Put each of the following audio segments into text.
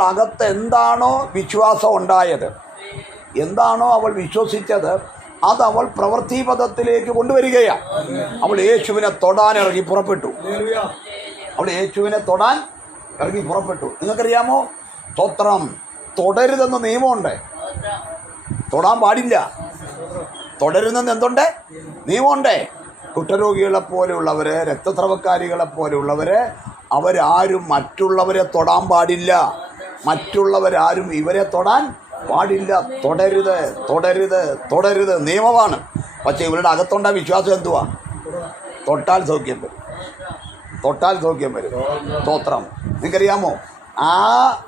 അകത്ത് എന്താണോ വിശ്വാസം ഉണ്ടായത് എന്താണോ അവൾ വിശ്വസിച്ചത് അത് അവൾ പ്രവൃത്തിപഥത്തിലേക്ക് കൊണ്ടുവരികയാണ്. അവൾ യേശുവിനെ തൊടാൻ ഇറങ്ങി പുറപ്പെട്ടു. അവൾ യേശുവിനെ തൊടാൻ ഇറങ്ങി പുറപ്പെട്ടു. നിങ്ങൾക്കറിയാമോ? സ്തോത്രം. തുടരുതെന്ന് നിയമമുണ്ട്. തൊടാൻ പാടില്ല. തുടരുന്നെന്ന് എന്തുണ്ട്? നിയമമുണ്ട്. കുട്ടരോഗികളെ പോലെയുള്ളവര് രക്തസ്രവക്കാരികളെ പോലെയുള്ളവര് അവരാരും മറ്റുള്ളവരെ തൊടാൻ പാടില്ല. മറ്റുള്ളവരാരും ഇവരെ തൊടാൻ പാടില്ല. തുടരുത് തുടരുത് തുടരുത്. നിയമമാണ്. പക്ഷേ ഇവരുടെ അകത്തുണ്ട വിശ്വാസം എന്തുവാ? തൊട്ടാൽ സൗഖ്യം വരും. തൊട്ടാൽ സൗഖ്യം വരും. സ്തോത്രം. നിങ്ങൾക്കറിയാമോ? ആ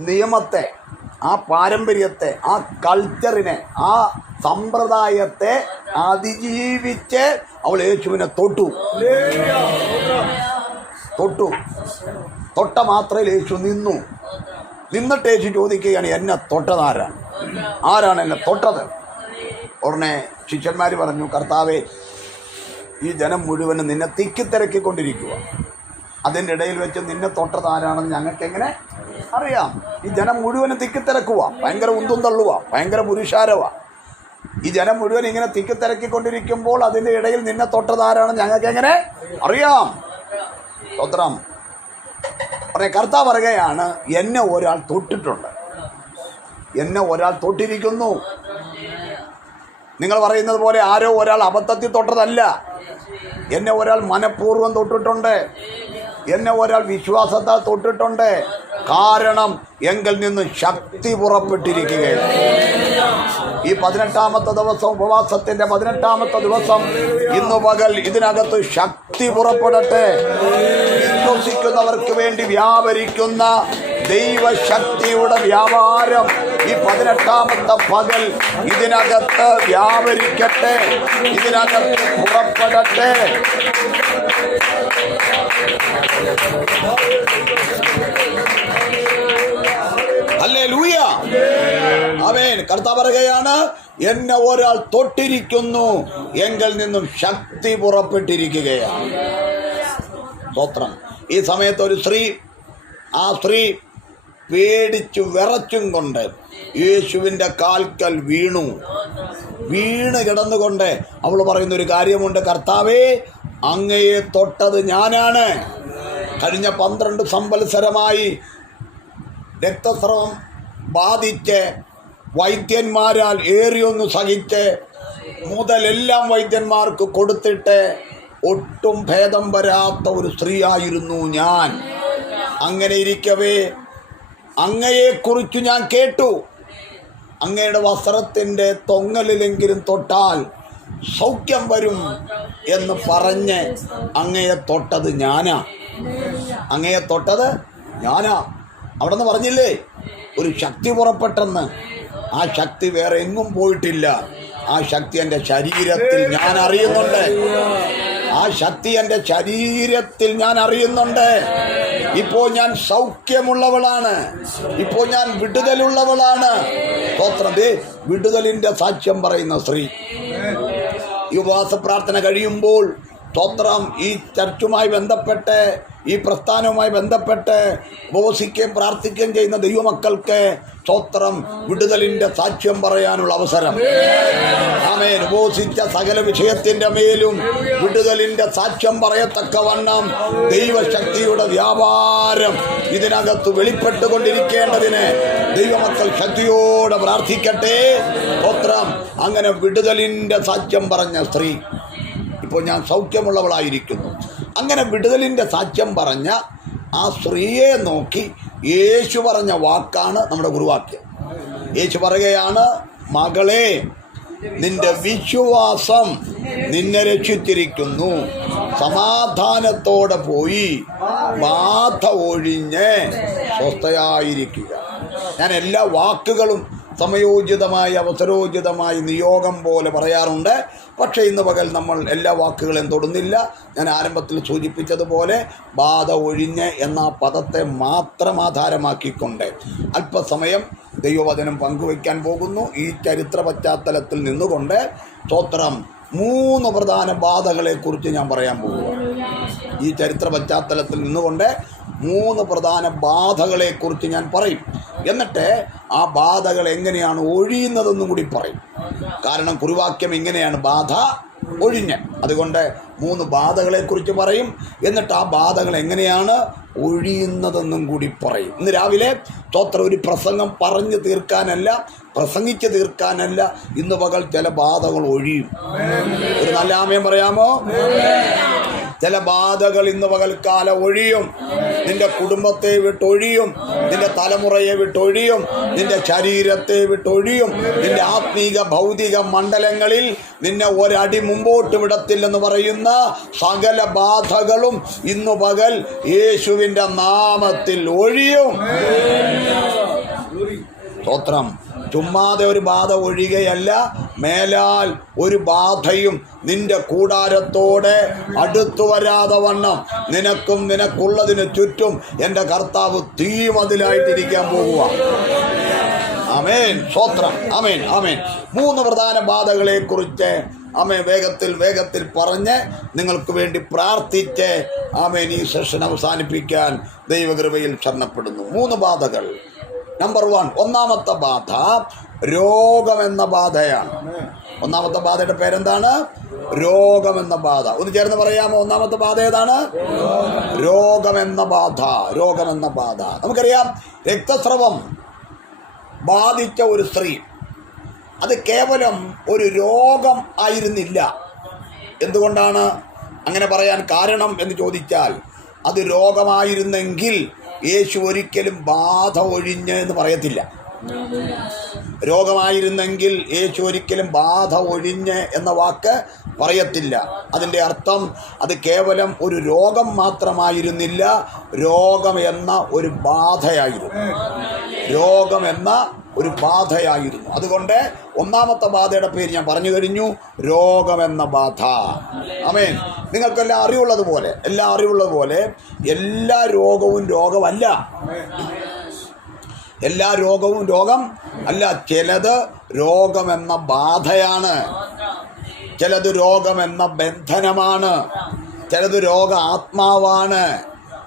നിയമത്തെ ആ പാരമ്പര്യത്തെ ആ കൾച്ചറിനെ ആ സമ്പ്രദായത്തെ അതിജീവിച്ച് അവൾ യേശുവിനെ തൊട്ടു. തൊട്ടു. തൊട്ട മാത്രയിൽ യേശു നിന്നു. നിന്നിട്ട് ചോദിക്കുകയാണ് എന്നെ തൊട്ടത് ആരാണ്? ആരാണ് എന്നെ തൊട്ടത്? ഉടനെ ശിഷ്യന്മാർ പറഞ്ഞു കർത്താവെ ഈ ജനം മുഴുവനും നിന്നെ തിക്കിത്തിരക്കിക്കൊണ്ടിരിക്കുക അതിന്റെ ഇടയിൽ വെച്ച് നിന്നെ തൊട്ടത് ആരാണെന്ന് ഞങ്ങൾക്ക് എങ്ങനെ അറിയാം? ഈ ജനം മുഴുവനും തിക്കിത്തിരക്കുക ഭയങ്കര ഉന്തും തള്ളുക ഭയങ്കര പുരുഷാരവാ. ഈ ജനം മുഴുവൻ ഇങ്ങനെ തിക്കിത്തിരക്കിക്കൊണ്ടിരിക്കുമ്പോൾ അതിന്റെ ഇടയിൽ നിന്നെ തൊട്ടത് ആരാണെന്ന് ഞങ്ങൾക്ക് എങ്ങനെ അറിയാം? സ്തോത്രം പറഞ്ഞ കർത്താവ് പറയുകയാണ് എന്നെ ഒരാൾ തൊട്ടിട്ടുണ്ട്. എന്നെ ഒരാൾ തൊട്ടിരിക്കുന്നു. നിങ്ങൾ പറയുന്നത് പോലെ ആരോ ഒരാൾ അബദ്ധത്തിൽ തൊട്ടതല്ല. എന്നെ ഒരാൾ മനഃപൂർവം തൊട്ടിട്ടുണ്ട്. എന്നെ ഒരാൾ വിശ്വാസത്താൽ തൊട്ടിട്ടുണ്ട്. കാരണം എങ്കിൽ നിന്ന് ശക്തി പുറപ്പെട്ടിരിക്കുകയാണ്. ഈ പതിനെട്ടാമത്തെ ദിവസം ഉപവാസത്തിന്റെ പതിനെട്ടാമത്തെ ദിവസം ഇന്ന് പകൽ ഇതിനകത്ത് ശക്തി പുറപ്പെടട്ടെ. വിശ്വസിക്കുന്നവർക്ക് വേണ്ടി വ്യാപരിക്കുന്ന ദൈവശക്തിയുടെ വ്യാപാരം ഈ പതിനെട്ടാമത്തെ പകൽ ഇതിനകത്ത് വ്യാപരിക്കട്ടെ ഇതിനകത്ത് പുറപ്പെടട്ടെ. അല്ലേ ലൂയ അവൻ കർത്ത പറയുകയാണ് എന്നെ ഒരാൾ തൊട്ടിരിക്കുന്നു എങ്കിൽ നിന്നും ശക്തി പുറപ്പെട്ടിരിക്കുകയാണ്. സ്തോത്രം. ഈ സമയത്ത് ഒരു സ്ത്രീ ആ സ്ത്രീ പേടിച്ചു വിറച്ചും കൊണ്ട് യേശുവിന്റെ കാൽക്കൽ വീണു. വീണ് കിടന്നുകൊണ്ട് അവൾ പറയുന്ന ഒരു കാര്യമുണ്ട്. കർത്താവേ അങ്ങയെ തൊട്ടത് ഞാനാണ്. കഴിഞ്ഞ പന്ത്രണ്ട് സംവത്സരമായി രക്തസ്രവം ബാധിച്ച് വൈദ്യന്മാരാൽ ഏറിയൊന്ന് സഹിച്ച് മുതലെല്ലാം വൈദ്യന്മാർക്ക് കൊടുത്തിട്ട് ഒട്ടും ഭേദം വരാത്ത ഒരു സ്ത്രീയായിരുന്നു ഞാൻ. അങ്ങനെ ഇരിക്കവേ അങ്ങയെക്കുറിച്ച് ഞാൻ കേട്ടു. അങ്ങയുടെ വസ്ത്രത്തിന്റെ തൊങ്ങലിലെങ്കിലും തൊട്ടാൽ സൗഖ്യം വരും എന്ന് പറഞ്ഞ് അങ്ങയെ തൊട്ടത് ഞാനാ. അങ്ങയെ തൊട്ടത് ഞാനാ. അവിടെ നിന്ന് പറഞ്ഞില്ലേ? ഒരു ശക്തി പുറപ്പെട്ടെന്ന്. ആ ശക്തി വേറെ എങ്ങും പോയിട്ടില്ല. ആ ശക്തി എന്റെ ശരീരത്തിൽ ഞാൻ അറിയുന്നുണ്ട് ആ ശക്തി എന്റെ ശരീരത്തിൽ ഞാൻ അറിയുന്നുണ്ട്. ഇപ്പോൾ ഞാൻ സൗഖ്യമുള്ളവളാണ്. ഇപ്പോൾ ഞാൻ വിടുതലുള്ളവളാണ്. സ്തോത്രം. ദേ വിടുതലിന്റെ സാക്ഷ്യം പറയുന്ന സ്ത്രീ. ഈ ഉപവാസ പ്രാർത്ഥന കഴിയുമ്പോൾ സ്തോത്രം ഈ ചർച്ചുമായി ബന്ധപ്പെട്ട് ഈ പ്രസ്ഥാനവുമായി ബന്ധപ്പെട്ട് ഉപവസിക്കുകയും പ്രാർത്ഥിക്കുകയും ചെയ്യുന്ന ദൈവമക്കൾക്ക് സ്തോത്രം വിടുതലിന്റെ സാക്ഷ്യം പറയാനുള്ള അവസരം. ആമേൻ. ഉപവസിച്ച സകല വിഷയത്തിന്റെ മേലും വിടുതലിന്റെ സാക്ഷ്യം പറയത്തക്കവണ്ണം ദൈവശക്തിയുടെ വ്യാപാരം ഇതിനകത്ത് വെളിപ്പെട്ടുകൊണ്ടിരിക്കേണ്ടതിന് ദൈവമക്കൾ ശക്തിയോടെ പ്രാർത്ഥിക്കട്ടെ. സ്തോത്രം. അങ്ങനെ വിടുതലിന്റെ സാക്ഷ്യം പറഞ്ഞ സ്ത്രീ ഇപ്പോൾ ഞാൻ സൗഖ്യമുള്ളവളായിരിക്കുന്നു. അങ്ങനെ വിടുതലിന്റെ സാക്ഷ്യം പറഞ്ഞ ആ സ്ത്രീയെ നോക്കി യേശു പറഞ്ഞ വാക്കാണ് നമ്മുടെ ഗുരുവാക്യം യേശു പറയുകയാണ് മകളെ നിന്റെ വിശ്വാസം നിന്നെ രക്ഷിച്ചിരിക്കുന്നു. സമാധാനത്തോടെ പോയി ബാധ ഒഴിഞ്ഞ് സ്വസ്ഥയായിരിക്കുക. ഞാൻ എല്ലാ വാക്കുകളും സമയോചിതമായി അവസരോചിതമായി നിയോഗം പോലെ പറയാറുണ്ട്. പക്ഷേ ഇന്ന് പകൽ നമ്മൾ എല്ലാ വാക്കുകളും തൊടുന്നില്ല. ഞാൻ ആരംഭത്തിൽ സൂചിപ്പിച്ചതുപോലെ ബാധ ഒഴിഞ്ഞ് എന്ന പദത്തെ മാത്രം ആധാരമാക്കിക്കൊണ്ട് അല്പസമയം ദൈവവചനം പങ്കുവയ്ക്കാൻ പോകുന്നു. ഈ ചരിത്ര പശ്ചാത്തലത്തിൽ നിന്നുകൊണ്ട് സ്തോത്രം. മൂന്ന് പ്രധാന ബാധകളെക്കുറിച്ച് ഞാൻ പറയാൻ പോകുക ഈ ചരിത്ര പശ്ചാത്തലത്തിൽ നിന്നുകൊണ്ട് മൂന്ന് പ്രധാന ബാധകളെക്കുറിച്ച് ഞാൻ പറയും. എന്നിട്ട് ആ ബാധകൾ എങ്ങനെയാണ് ഒഴിയുന്നതെന്നും കൂടി പറയും. കാരണം കുറിവാക്യം എങ്ങനെയാണ് ബാധ ഒഴിഞ്ഞ്. അതുകൊണ്ട് മൂന്ന് ബാധകളെക്കുറിച്ച് പറയും. എന്നിട്ട് ആ ബാധകൾ എങ്ങനെയാണ് ഒഴിയുന്നതെന്നും കൂടി പറയും. ഇന്ന് രാവിലെ തോത്ര ഒരു പ്രസംഗം പറഞ്ഞു തീർക്കാനല്ല പ്രസംഗിച്ച് തീർക്കാനല്ല ഇന്ന് പകൽ ചില ബാധകൾ ഒഴിയും. ഒരു നല്ല ആമയം പറയാമോ? ചില ബാധകൾ ഇന്ന് പകൽക്കാലം ഒഴിയും. നിന്റെ കുടുംബത്തെ വിട്ടൊഴിയും. നിന്റെ തലമുറയെ വിട്ടൊഴിയും. നിന്റെ ശരീരത്തെ വിട്ടൊഴിയും. നിന്റെ ആത്മീക ഭൗതിക മണ്ഡലങ്ങളിൽ നിന്നെ ഒരടി മുമ്പോട്ട് വിടത്തില്ലെന്ന് പറയുന്ന സകല ബാധകളും ഇന്നു പകൽ യേശുവിന്റെ നാമത്തിൽ ഒഴിയും. സ്തോത്രം. ചുമ്മാതെ ഒരു ബാധ ഒഴികയല്ല മേലാൽ ഒരു ബാധയും നിന്റെ കൂടാരത്തോടെ അടുത്തു വരാതെ വണ്ണം. നിനക്കും നിനക്കുള്ളതിന് ചുറ്റും എന്റെ കർത്താവ് തീ തീമതിലായിട്ടിരിക്കാൻ പോകുക അമേൻ സ്വത്രം. അമേൻ അമേൻ മൂന്ന് പ്രധാന ബാധകളെ കുറിച്ച് അമേ വേഗത്തിൽ വേഗത്തിൽ പറഞ്ഞ് നിങ്ങൾക്ക് വേണ്ടി പ്രാർത്ഥിച്ച് ആമേൻ ഈ സെഷൻ അവസാനിപ്പിക്കാൻ ദൈവകൃപയിൽ ശരണപ്പെടുന്നു. മൂന്ന് ബാധകൾ. നമ്പർ വൺ ഒന്നാമത്തെ ബാധ രോഗമെന്ന ബാധയാണ്. ഒന്നാമത്തെ ബാധയുടെ പേരെന്താണ്? രോഗമെന്ന ബാധ. ഒന്ന് ചേർന്ന് പറയാമോ? ഒന്നാമത്തെ ബാധ ഏതാണ്? രോഗമെന്ന ബാധ. രോഗമെന്ന ബാധ. നമുക്കറിയാം രക്തസ്രവം ബാധിച്ച ഒരു സ്ത്രീ അത് കേവലം ഒരു രോഗം ആയിരുന്നില്ല. എന്തുകൊണ്ടാണ്? അങ്ങനെ പറയാൻ കാരണം എന്ന് ചോദിച്ചാൽ അത് രോഗമായിരുന്നെങ്കിൽ യേശു ഒരിക്കലും ബാധ ഒഴിഞ്ഞ് എന്ന് പറയത്തില്ല. രോഗമായിരുന്നെങ്കിൽ യേശു ഒരിക്കലും ബാധ ഒഴിഞ്ഞ് എന്ന വാക്ക് പറയത്തില്ല. അതിന്റെ അർത്ഥം അത് കേവലം ഒരു രോഗം മാത്രമായിരുന്നില്ല രോഗം എന്ന ഒരു ബാധയായിരുന്നു. രോഗം എന്ന ഒരു ബാധയായിരുന്നു. അതുകൊണ്ട് ഒന്നാമത്തെ ബാധയുടെ പേര് ഞാൻ പറഞ്ഞു കഴിഞ്ഞു രോഗമെന്ന ബാധ. അമേൻ നിങ്ങൾക്കെല്ലാം അറിവുള്ളതുപോലെ എല്ലാം അറിവുള്ളതുപോലെ എല്ലാ രോഗവും രോഗമല്ല. എല്ലാ രോഗവും രോഗം അല്ല ചിലത് രോഗമെന്ന ബാധയാണ്. ചിലത് രോഗമെന്ന ബന്ധനമാണ്. ചിലത് രോഗ ആത്മാവാണ്.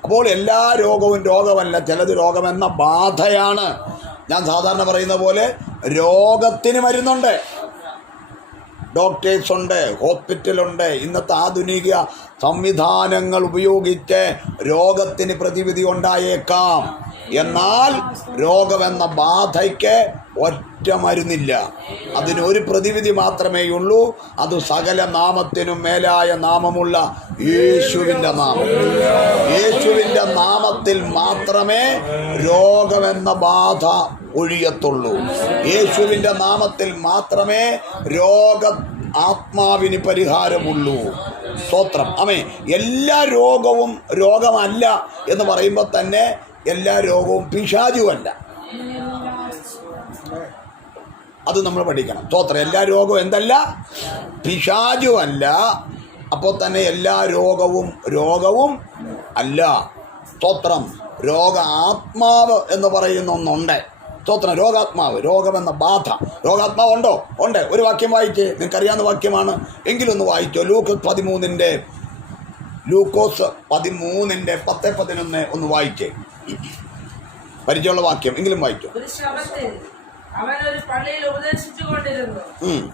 അപ്പോൾ എല്ലാ രോഗവും രോഗമല്ല ചിലത് രോഗമെന്ന ബാധയാണ്. ഞാൻ സാധാരണ പറയുന്ന പോലെ രോഗത്തിന് മരുന്നുണ്ട്. ഡോക്ടേഴ്സ് ഉണ്ട് ഹോസ്പിറ്റലുണ്ട്. ഇന്നത്തെ ആധുനിക സംവിധാനങ്ങൾ ഉപയോഗിച്ച് രോഗത്തിന് പ്രതിവിധി ഉണ്ടായേക്കാം. എന്നാൽ രോഗമെന്ന ബാധയ്ക്ക് ഒറ്റ മരുന്നില്ല. അതിനൊരു പ്രതിവിധി മാത്രമേ ഉള്ളൂ. അത് സകല നാമത്തിനും മേലായ നാമമുള്ള യേശുവിന്റെ നാമം. യേശുവിന്റെ നാമത്തിൽ മാത്രമേ രോഗമെന്ന ബാധ ഒഴിയത്തുള്ളൂ. യേശുവിന്റെ നാമത്തിൽ മാത്രമേ രോഗ ആത്മാവിന് പരിഹാരമുള്ളൂ. സ്തോത്രം. അമേ എല്ലാ രോഗവും രോഗമല്ല എന്ന് പറയുമ്പോൾ തന്നെ എല്ലാ രോഗവും പിശാചുവല്ല. അത് നമ്മൾ പഠിക്കണം. സ്തോത്രം. എല്ലാ രോഗവും എന്തല്ല? പിശാചുവല്ല. അപ്പോൾ തന്നെ എല്ലാ രോഗവും രോഗവും അല്ല. സ്തോത്രം. രോഗ ആത്മാവ് എന്ന് പറയുന്ന ഒന്നുണ്ട്. സ്തോത്രം. രോഗാത്മാവ് രോഗമെന്ന ബാധ. രോഗാത്മാവ് ഉണ്ടോ? ഉണ്ട്. ഒരു വാക്യം വായിച്ചേ നിങ്ങൾക്കറിയാവുന്ന വാക്യമാണ്. എങ്കിലൊന്ന് വായിക്കോ. ലൂക്ക് പതിമൂന്നിന്റെ ലൂക്കോസ് പതിമൂന്നിന്റെ പത്ത് പതിനൊന്ന് ഒന്ന് വായിക്കേ. പരിചയമുള്ള വാക്യം. എങ്കിലും വായിക്കോ. അവൻ ഒരു പള്ളിയിൽ ഉപദേശിച്ചു കൊണ്ടിരുന്നു.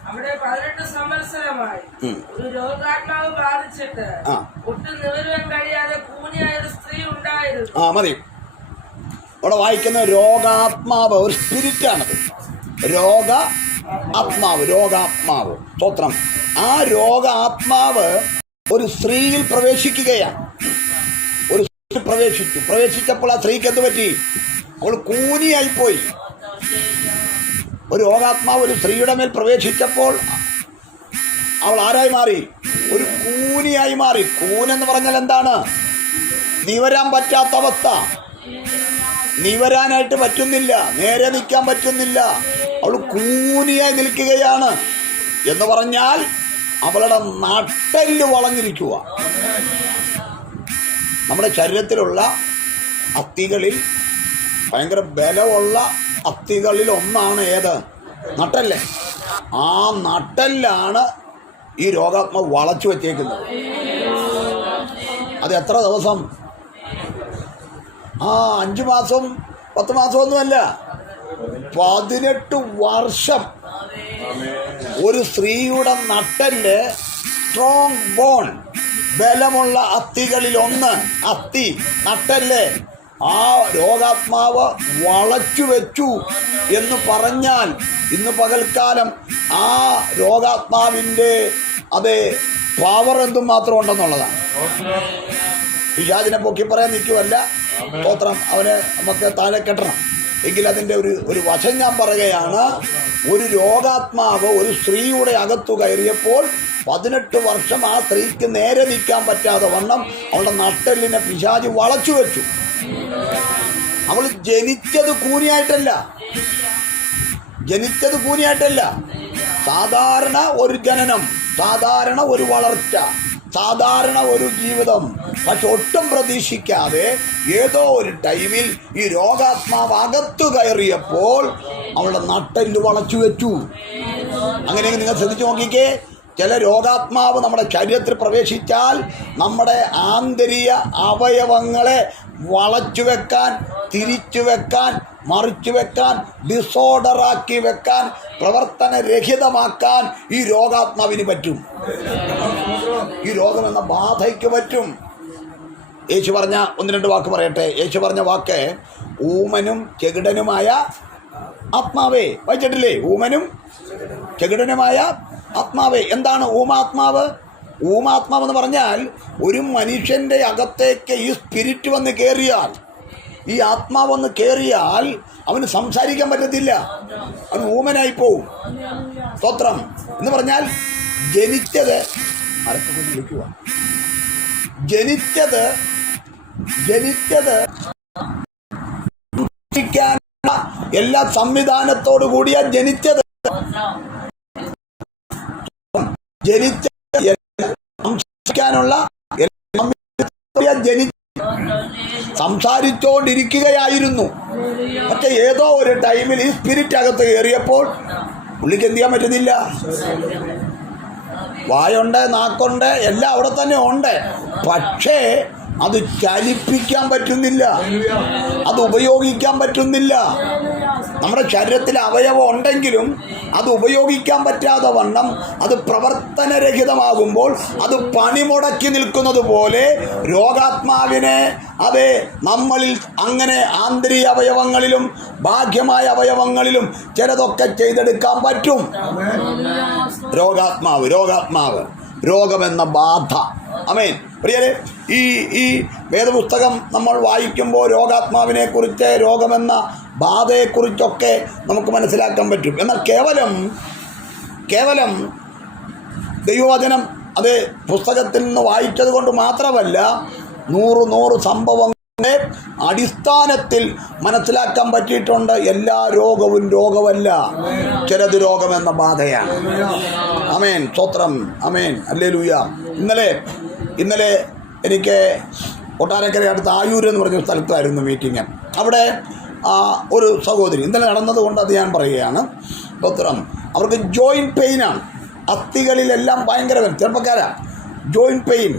അവിടെ പതിനെട്ട് സംവത്സരമായി. ഒരു രോഗാത്മാവ് ബാധിച്ചിട്ട്. ഒട്ടും നിവരുവാൻ കഴിയാതെ കൂനിയായ ഒരു സ്ത്രീ ഉണ്ടായിരുന്നു. ആ മതി. അവിടെ വായിക്കുന്ന രോഗാത്മാവ് ഒരു സ്പിരിറ്റാണത്. രോഗ ആത്മാവ് രോഗാത്മാവ്. സ്തോത്രം. ആ രോഗാത്മാവ് ഒരു സ്ത്രീയിൽ പ്രവേശിക്കുകയാണ്. ഒരു സ്ത്രീ പ്രവേശിച്ചു. പ്രവേശിച്ചപ്പോൾ ആ സ്ത്രീക്ക് എന്ത് പറ്റി? അവൾ കൂനിയായിപ്പോയി. ഒരു രോഗാത്മാവ് ഒരു സ്ത്രീയുടെ മേൽ പ്രവേശിച്ചപ്പോൾ അവൾ ആരായി മാറി? ഒരു കൂനിയായി മാറി. കൂനെന്ന് പറഞ്ഞാൽ എന്താണ്? നിവരാൻ പറ്റാത്ത അവസ്ഥ. നിവരാനായിട്ട് പറ്റുന്നില്ല. നേരെ നിൽക്കാൻ പറ്റുന്നില്ല. അവൾ കൂനിയായി നിൽക്കുകയാണ് എന്ന് പറഞ്ഞാൽ അവളുടെ നട്ടൽ വളഞ്ഞിരിക്കുക. നമ്മുടെ ശരീരത്തിലുള്ള അസ്ഥികളിൽ ഭയങ്കര ബലമുള്ള അസ്ഥികളിൽ ഒന്നാണ് ഏത്? നട്ടല്ലേ. ആ നട്ടല്ലാണ് ഈ രോഗാത്മ വളച്ചു വെച്ചേക്കുന്നത്. അത് എത്ര ദിവസം ആ അഞ്ച് മാസം പത്ത് മാസമൊന്നുമല്ല പതിനെട്ട് വർഷം ഒരു സ്ത്രീയുടെ നട്ടൽ സ്ട്രോങ് ബോൺ ബലമുള്ള അസ്ഥികളിൽ ഒന്ന് അസ്ഥി നട്ടൽ ആ രോഗാത്മാവ് വളച്ചു വെച്ചു എന്ന് പറഞ്ഞാൽ ഇന്ന് പകൽക്കാലം ആ രോഗാത്മാവിന്റെ അതെ പവർ എന്തും മാത്രം ഉണ്ടെന്നുള്ളതാണ്. പിശാചിനെ പൊക്കി പറയാൻ നിൽക്കുമല്ല സ്തോത്രം. അവനെ നമുക്ക് താഴെ കെട്ടണം. എങ്കിൽ അതിന്റെ ഒരു ഒരു വശം ഞാൻ പറയുകയാണ്. ഒരു രോഗാത്മാവ് ഒരു സ്ത്രീയുടെ അകത്തു കയറിയപ്പോൾ പതിനെട്ട് വർഷം ആ സ്ത്രീക്ക് നേരെ നിൽക്കാൻ പറ്റാതെ വണ്ണം അവളുടെ നട്ടെല്ലിനെ പിശാചി വളച്ചു വെച്ചു. അവൾ ജനിച്ചത് കൂനിയായിട്ടല്ല. ജനിച്ചത് കൂനിയായിട്ടല്ല. സാധാരണ ഒരു ജനനം സാധാരണ ഒരു വളർച്ച സാധാരണ ഒരു ജീവിതം. പക്ഷെ ഒട്ടും പ്രതീക്ഷിക്കാതെ ഏതോ ഒരു ടൈമിൽ ഈ രോഗാത്മാവ് അകത്തു കയറിയപ്പോൾ അവളുടെ നട്ടെല്ല് വളച്ചു വെച്ചു. അങ്ങനെയെങ്കിൽ നിങ്ങൾ ശ്രദ്ധിച്ചു നോക്കിക്കേ. ചില രോഗാത്മാവ് നമ്മുടെ ശരീരത്തിൽ പ്രവേശിച്ചാൽ നമ്മുടെ ആന്തരിക അവയവങ്ങളെ വളച്ചു വെക്കാൻ തിരിച്ചു വെക്കാൻ മറിച്ചു വെക്കാൻ ഡിസോർഡറാക്കി വെക്കാൻ പ്രവർത്തനരഹിതമാക്കാൻ ഈ രോഗാത്മാവിന് പറ്റും. ഈ രോഗമെന്ന ബാധയ്ക്ക് പറ്റും. യേശു പറഞ്ഞ ഒന്ന് രണ്ട് വാക്ക് പറയട്ടെ. യേശു പറഞ്ഞ വാക്ക് ഊമനും ചെകിടനുമായ ആത്മാവേ. വായിച്ചിട്ടില്ലേ? ഊമനും ചെകിടനുമായ ആത്മാവേ. എന്താണ് ഊമാത്മാവ്? ഊമാത്മാവ് എന്ന് പറഞ്ഞാൽ ഒരു മനുഷ്യന്റെ അകത്തേക്ക് ഈ സ്പിരിറ്റ് വന്ന് കയറിയാൽ ഈ ആത്മാവ് വന്ന് കയറിയാൽ അവന് സംസാരിക്കാൻ പറ്റത്തില്ല. അവൻ ഊമനായി പോവും. സ്തോത്രം. എന്ന് പറഞ്ഞാൽ ജനിച്ചത് ജനിച്ചത് ജനിച്ചത് എല്ലാ സംവിധാനത്തോടു കൂടിയാ ജനിച്ചത്. ജനിച്ച സംസാരിക്കാനുള്ള എല്ലാ സംവിധാനത്തോടുകൂടിയാ ജനി സംസാരിച്ചുകൊണ്ടിരിക്കുകയായിരുന്നു പക്ഷെ ഏതോ ഒരു ടൈമിൽ ഈ സ്പിരിറ്റ് അകത്ത് കയറിയപ്പോൾ പുള്ളിക്ക് എന്ത് ചെയ്യാൻ പറ്റുന്നില്ല. വായുണ്ട് നാക്കുണ്ട് എല്ലാം അവിടെ തന്നെ ഉണ്ട്. പക്ഷേ അത് ചലിപ്പിക്കാൻ പറ്റുന്നില്ല. അത് ഉപയോഗിക്കാൻ പറ്റുന്നില്ല. നമ്മുടെ ശരീരത്തിൽ അവയവം ഉണ്ടെങ്കിലും അത് ഉപയോഗിക്കാൻ പറ്റാതെ വണ്ണം അത് പ്രവർത്തനരഹിതമാകുമ്പോൾ അത് പണിമുടക്കി നിൽക്കുന്നത് പോലെ രോഗാത്മാവിനെ അതെ നമ്മളിൽ അങ്ങനെ ആന്തരിക അവയവങ്ങളിലും ബാഹ്യമായ അവയവങ്ങളിലും ചിലതൊക്കെ ചെയ്തെടുക്കാൻ പറ്റും. രോഗാത്മാവ് രോഗാത്മാവ് രോഗമെന്ന ബാധ. അമേൻ പ്രിയരെ ഈ ഈ വേദപുസ്തകം നമ്മൾ വായിക്കുമ്പോൾ രോഗാത്മാവിനെ കുറിച്ച് രോഗമെന്ന ബാധയെക്കുറിച്ചൊക്കെ നമുക്ക് മനസ്സിലാക്കാൻ പറ്റും. എന്നാൽ കേവലം കേവലം ദൈവവചനം അത് പുസ്തകത്തിൽ നിന്ന് വായിച്ചത് കൊണ്ട് മാത്രമല്ല നൂറ് നൂറ് സംഭവങ്ങളുടെ അടിസ്ഥാനത്തിൽ മനസ്സിലാക്കാൻ പറ്റിയിട്ടുണ്ട്. എല്ലാ രോഗവും രോഗമല്ല ചിലത് രോഗമെന്ന ബാധയാണ്. അമേൻ സ്വത്രം അമേൻ അല്ലേ ലൂയ ഇന്നലെ ഇന്നലെ എനിക്ക് കൊട്ടാരക്കര അടുത്ത് ആയൂർ എന്ന് പറഞ്ഞ സ്ഥലത്തായിരുന്നു മീറ്റിംഗ് അവിടെ ഒരു സഹോദരി ഇന്നലെ നടന്നതുകൊണ്ട് അത് ഞാൻ പറയുകയാണ്. ഡോക്ടറാണ് അവർക്ക് ജോയിന്റ് പെയിനാണ് അസ്ഥികളിലെല്ലാം ഭയങ്കര ചെറുപ്പക്കാരാ. ജോയിന്റ് പെയിൻ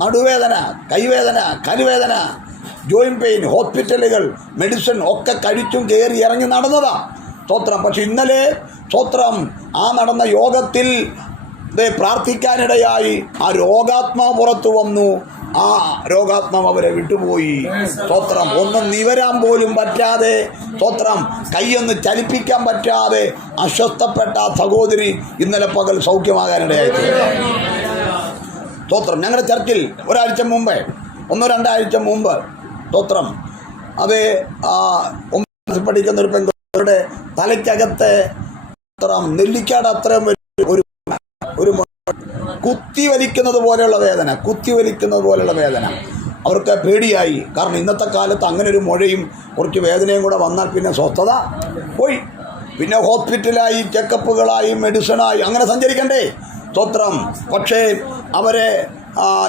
നടുവേദന കൈവേദന കരുവേദന ജോയിന്റ് പെയിൻ ഹോസ്പിറ്റലുകൾ മെഡിസിൻ ഒക്കെ കഴിച്ചും കയറി ഇറങ്ങി നടന്നതാണ് സ്തോത്രം പക്ഷെ ഇന്നലെ സ്തോത്രം ആ നടന്ന യോഗത്തിൽ പ്രാർത്ഥിക്കാനിടയായി ആ രോഗാത്മാവ് പുറത്തു വന്നു. ആ രോഗാത്മാവ് അവരെ വിട്ടുപോയി. സ്തോത്രം. ഒന്നും നിവരാൻ പോലും പറ്റാതെ സ്തോത്രം. കൈയൊന്ന് ചലിപ്പിക്കാൻ പറ്റാതെ അസ്വസ്ഥപ്പെട്ട സഹോദരി ഇന്നലെ പകൽ സൗഖ്യമാകാനിടയായി സ്തോത്രം. ഞങ്ങളുടെ ചർച്ചിൽ ഒരാഴ്ച മുമ്പേ ഒന്നോ രണ്ടാഴ്ച മുമ്പ് സ്തോത്രം. അത് പഠിക്കുന്ന ഒരു പെൺകുട്ടിയുടെ തലയ്ക്കകത്തെ നെല്ലിക്കാട് അത്രയും ഒരു കുത്തി വലിക്കുന്നത് പോലെയുള്ള വേദന കുത്തി വലിക്കുന്നത് പോലെയുള്ള വേദന. അവർക്ക് പേടിയായി. കാരണം ഇന്നത്തെ കാലത്ത് അങ്ങനെ ഒരു മുഴയും കുറച്ച് വേദനയും കൂടെ വന്നാൽ പിന്നെ സ്വസ്ഥത പോയി. പിന്നെ ഹോസ്പിറ്റലായി ചെക്കപ്പുകളായി മെഡിസിനായി അങ്ങനെ സഞ്ചരിക്കണ്ടേ? സ്വത്രം. പക്ഷേ അവരെ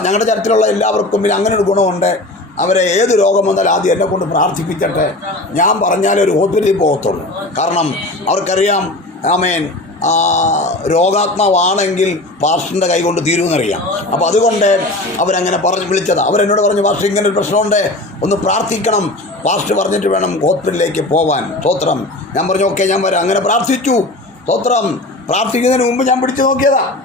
ഞങ്ങളുടെ തരത്തിലുള്ള എല്ലാവർക്കും പിന്നെ അങ്ങനെ ഒരു ഗുണമുണ്ട്. അവരെ ഏത് രോഗം വന്നാലും ആദ്യം എന്നെ കൊണ്ട് പ്രാർത്ഥിപ്പിക്കട്ടെ. ഞാൻ പറഞ്ഞാലേ ഒരു ഹോസ്പിറ്റലിൽ പോകത്തുള്ളൂ. കാരണം അവർക്കറിയാം ആമേൻ. രോഗാത്മാവാണെങ്കിൽ പാസ്റ്ററിന്റെ കൈ കൊണ്ട് തീരുമെന്നറിയാം. അപ്പോൾ അതുകൊണ്ട് അവരങ്ങനെ പറഞ്ഞ് വിളിച്ചത്. അവരെന്നോട് പറഞ്ഞു പാസ്റ്റർ ഇങ്ങനെ ഒരു പ്രശ്നമുണ്ട്. ഒന്ന് പ്രാർത്ഥിക്കണം. പാസ്റ്റർ പറഞ്ഞിട്ട് വേണം ഹോസ്പിറ്റലിലേക്ക് പോവാൻ. സ്തോത്രം. ഞാൻ പറഞ്ഞു ഓക്കെ ഞാൻ വരാം. അങ്ങനെ പ്രാർത്ഥിച്ചു. സ്തോത്രം. പ്രാർത്ഥിക്കുന്നതിന് മുമ്പ് ഞാൻ പിടിച്ചു നോക്കിയതാ.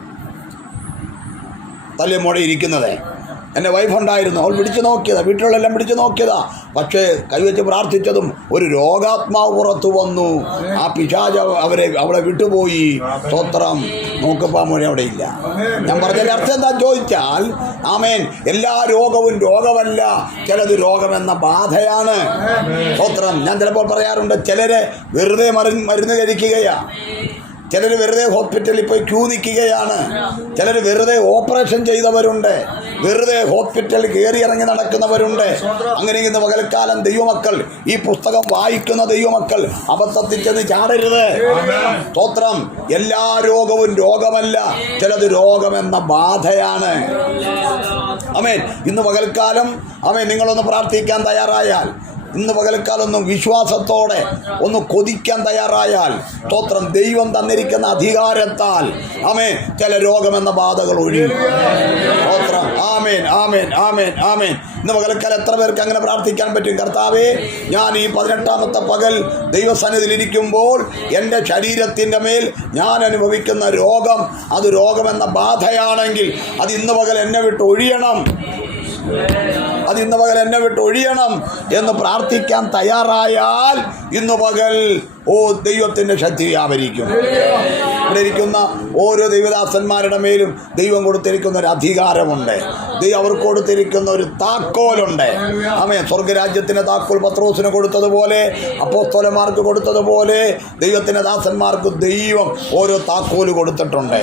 തല്ലിമോടെ ഇരിക്കുന്നത്. എന്റെ വൈഫ് ഉണ്ടായിരുന്നു. അവൾ പിടിച്ചു നോക്കിയതാ. വീട്ടിലുള്ളെല്ലാം പിടിച്ചു നോക്കിയതാ. പക്ഷേ കൈവച്ച് പ്രാർത്ഥിച്ചതും ഒരു രോഗാത്മാവ് പുറത്തു വന്നു. ആ പിശാച അവരെ അവളെ വിട്ടുപോയി. സ്തോത്രം. നോക്കപ്പാ മോനെ അവിടെ ഇല്ല. ഞാൻ പറഞ്ഞതിന്റെ അർത്ഥം എന്താ ചോദിച്ചാൽ ആമേൻ. എല്ലാ രോഗവും രോഗമല്ല. ചിലത് രോഗമെന്ന ബാധയാണ്. സ്തോത്രം. ഞാൻ ചിലപ്പോൾ പറയാറുണ്ട് ചിലരെ വെറുതെ മരുന്ന് മരുന്ന് കഴിക്കുകയാ. ചിലർ വെറുതെ ഹോസ്പിറ്റലിൽ പോയി ക്യൂ നിൽക്കുകയാണ്. ചിലർ വെറുതെ ഓപ്പറേഷൻ ചെയ്തവരുണ്ട്. വെറുതെ ഹോസ്പിറ്റലിൽ കയറി ഇറങ്ങി നടക്കുന്നവരുണ്ട്. അങ്ങനെ ഇന്ന് പകൽക്കാലം ദൈവമക്കൾ ഈ പുസ്തകം വായിക്കുന്ന ദൈവമക്കൾ അബദ്ധത്തിൽ ചെന്ന് ചാടരുത്. സ്തോത്രം. എല്ലാ രോഗവും രോഗമല്ല. ചിലത് രോഗമെന്ന ബാധയാണ്. അമേൻ ഇന്ന് പകൽക്കാലം അമേൻ നിങ്ങളൊന്ന് പ്രാർത്ഥിക്കാൻ തയ്യാറായാൽ ഇന്ന് പകലക്കാലൊന്നും വിശ്വാസത്തോടെ ഒന്ന് കൊതിക്കാൻ തയ്യാറായാൽ സ്തോത്രം ദൈവം തന്നിരിക്കുന്ന അധികാരത്താൽ. ആമേ ചില രോഗമെന്ന ബാധകൾ ഒഴിയും സ്തോത്രം. ആമേൻ ആമേൻ ആമേൻ ആമേൻ. ഇന്ന് പകലക്കാലം എത്ര പേർക്ക് അങ്ങനെ പ്രാർത്ഥിക്കാൻ പറ്റും? കർത്താവേ ഞാൻ ഈ പതിനെട്ടാമത്തെ പകൽ ദൈവസന്നിധിയിലിരിക്കുമ്പോൾ എന്റെ ശരീരത്തിന്റെ മേൽ ഞാൻ അനുഭവിക്കുന്ന രോഗം അത് രോഗമെന്ന ബാധയാണെങ്കിൽ അത് ഇന്ന് പകൽ എന്നെ വിട്ട് ഒഴിയണം അത് ഇന്ന് പകൽ എന്നെ വിട്ട് ഒഴിയണം എന്ന് പ്രാർത്ഥിക്കാൻ തയ്യാറായാൽ ഇന്ന് പകൽ ഓ ദൈവത്തിന്റെ ശക്തി വ്യാപരിക്കും ഇവിടെ ഇരിക്കുന്ന ഓരോ ദൈവദാസന്മാരുടെ മേലും ദൈവം കൊടുത്തിരിക്കുന്ന ഒരു അധികാരമുണ്ട്. ദൈവം അവർ കൊടുത്തിരിക്കുന്ന ഒരു താക്കോലുണ്ട്. ആമേ സ്വർഗരാജ്യത്തിന് താക്കോൽ പത്രോസിന് കൊടുത്തതുപോലെ അപ്പോസ്തോലന്മാർക്ക് കൊടുത്തതുപോലെ ദൈവത്തിന്റെ ദാസന്മാർക്ക് ദൈവം ഓരോ താക്കോൽ കൊടുത്തിട്ടുണ്ട്.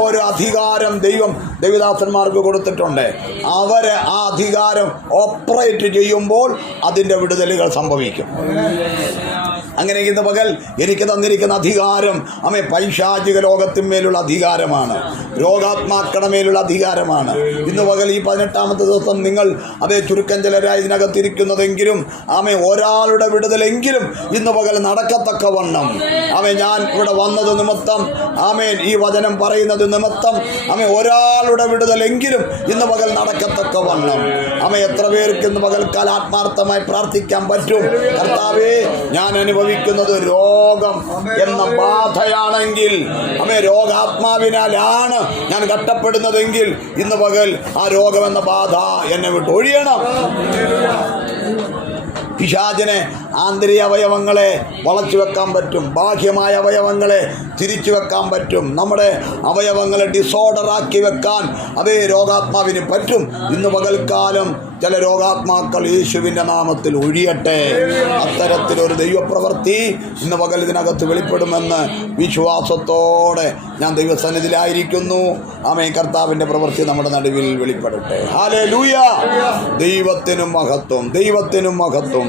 ഓരോ അധികാരം ദൈവം ദൈവദാസന്മാർക്ക് കൊടുത്തിട്ടുണ്ട്. അവർ ആ അധികാരം ഓപ്പറേറ്റ് ചെയ്യുമ്പോൾ അതിന്റെ വിടുതലുകൾ സംഭവിക്കും. അങ്ങനെ ഇന്ന് പകൽ എനിക്ക് തന്നിരിക്കുന്ന അധികാരം അമ്മ പൈശാചിക ലോകത്തിന്മേലുള്ള അധികാരമാണ്. രോഗാത്മാക്കളുടെ മേലുള്ള അധികാരമാണ്. ഇന്ന് പകൽ ഈ പതിനെട്ടാമത്തെ ദിവസം നിങ്ങൾ അതേ ചുരുക്കം ചിലരായി ഇതിനകത്തിരിക്കുന്നതെങ്കിലും ആമേ ഒരാളുടെ വിടുതലെങ്കിലും ഇന്ന് പകൽ നടക്കത്തക്കവണ്ണം. ആമേ ഞാൻ ഇവിടെ വന്നത് നിമിത്തം ആമേൻ ഈ വചനം പറയുന്നത് നിമിത്തം ആമേ ഒരാളുടെ വിടുതലെങ്കിലും ഇന്ന് പകൽ നടക്കത്തക്കവണ്ണം. ആമേ എത്ര പേർക്ക് ഇന്ന് പകൽക്കാൽ ആത്മാർത്ഥമായി പ്രാർത്ഥിക്കാൻ പറ്റും? കർത്താവേ ഞാൻ അനുഭവിക്കുന്നത് രോഗം എന്ന ബാധയാണെങ്കിൽ അമ്മേ രോഗാത്മാവിനാലാണ് ഞാൻ കഷ്ടപ്പെടുന്നതെങ്കിൽ ഇന്ന് പകൽ ആ രോഗം എന്ന ബാധ എന്നെ വിട്ട് ഒഴിയണം. പിശാചിനെ ആന്തരിക അവയവങ്ങളെ വളച്ചു വെക്കാൻ പറ്റും ബാഹ്യമായ അവയവങ്ങളെ തിരിച്ചു വെക്കാൻ പറ്റും നമ്മുടെ അവയവങ്ങളെ ഡിസോർഡറാക്കി വെക്കാൻ അതേ രോഗാത്മാവിന് പറ്റും. ഇന്ന് പകൽക്കാലം ചില രോഗാത്മാക്കൾ യേശുവിന്റെ നാമത്തിൽ ഒഴിയട്ടെ. അത്തരത്തിലൊരു ദൈവപ്രവൃത്തി ഇന്ന് പകൽ ഇതിനകത്ത് വെളിപ്പെടുമെന്ന് വിശ്വാസത്തോടെ ഞാൻ ദൈവസന്നിധിയിലായിരിക്കുന്നു. ആമേ കർത്താവിന്റെ പ്രവൃത്തി നമ്മുടെ നടുവിൽ വെളിപ്പെടട്ടെ. ഹാലേ ലൂയ ദൈവത്തിനും മഹത്വം ദൈവത്തിനും മഹത്വം